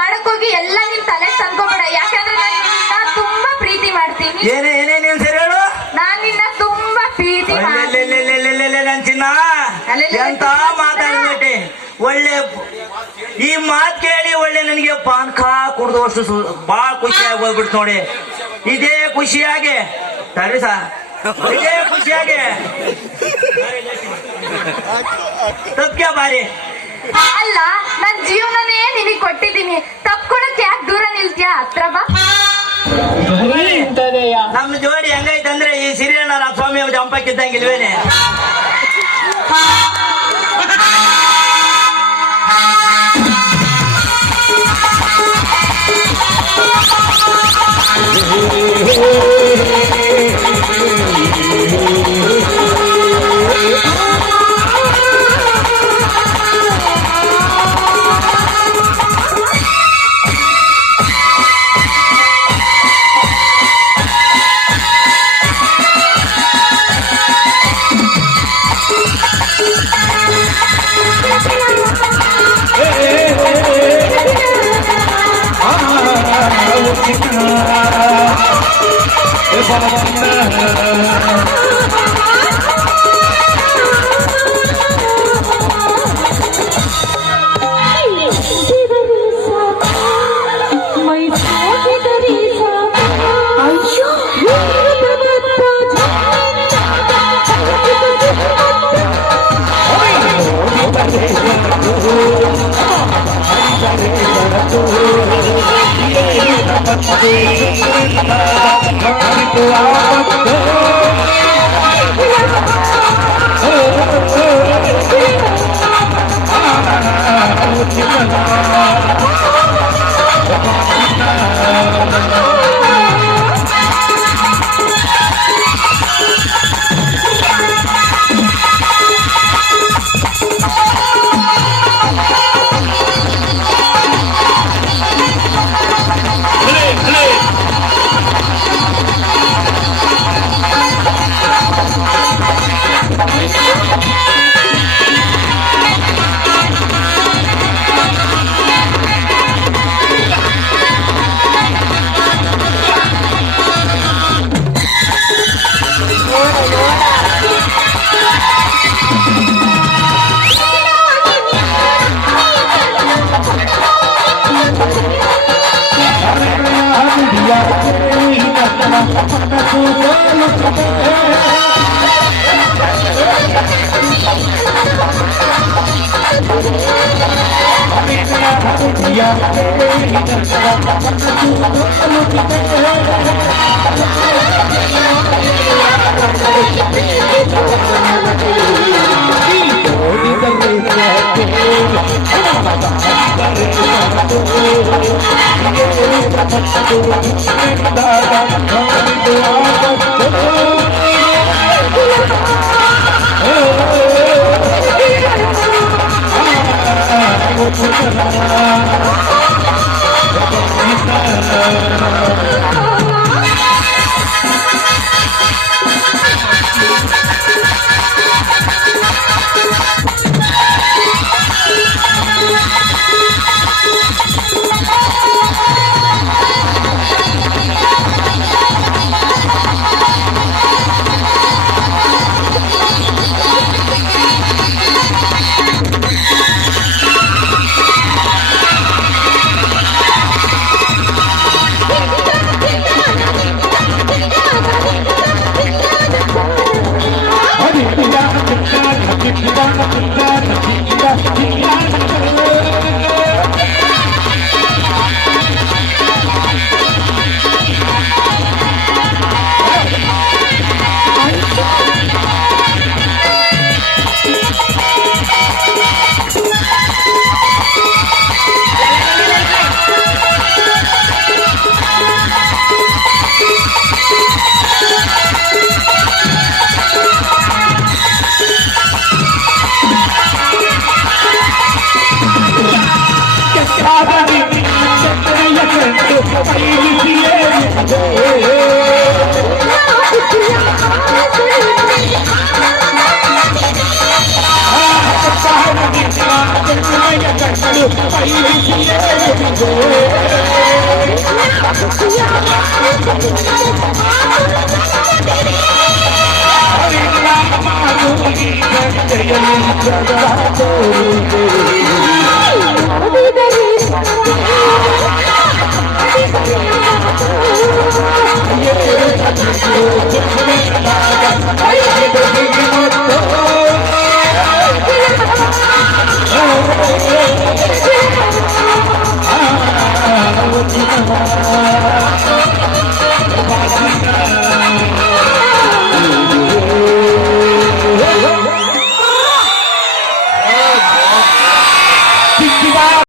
ಮಾಡಕ್ ಹೋಗಿ ಎಲ್ಲ ನಿನ್ ತಲೆ ತಂದ್ಕೊಬೇಡ. ಯಾಕಂದ್ರೆ ನಾನು ತುಂಬಾ ಪ್ರೀತಿ ಮಾಡ್ತೀನಿ. ಏನೇ ಏನೇ ನೀನ್ ಸರಿ ಹೇಳು. ನಾನ್ ನಿನ್ನ ತುಂಬಾ ಪ್ರೀತಿ ನನ್ ಚಿನ್ನ ಎಂತ ಮಾತಾಡ್ಬಿಟ್ಟೆ. ಒಳ್ಳೆ ಈ ಮಾತ್ ಕೇಳಿ ಒಳ್ಳೆ ನನಗೆ ಪಾನ್ಕ ಕುಡ್ದು ವರ್ಷ ಬಾಳ ಖುಷಿಯಾಗಿ ಹೋಗ್ಬಿಡ್ತು ನೋಡಿ. ಇದೇ ಖುಷಿಯಾಗಿ ಸರಿ ಸಾ ಇದೇ ಖುಷಿಯಾಗಿ ತಪ್ಪ್ಯ ಬಾರಿ ಅಲ್ಲ. ನನ್ ಜೀವನನೇ ನಿನಗ್ ಕೊಟ್ಟಿದ್ದೀನಿ. ತಪ್ಕೊಳಕ್ ಯಾಕೆ ದೂರ ನಿಲ್ತೀಯಾ? ಹತ್ರ ಬಾ. ನಮ್ ಜೋಡಿ ಹೆಂಗೈತಂದ್ರೆ ಈ ಸಿರಿಯಣ್ಣರ ಸ್ವಾಮಿ ಜಂಪಕ್ಕಿದ್ದಂಗಿಲ್ವೇನೆ. Yeah.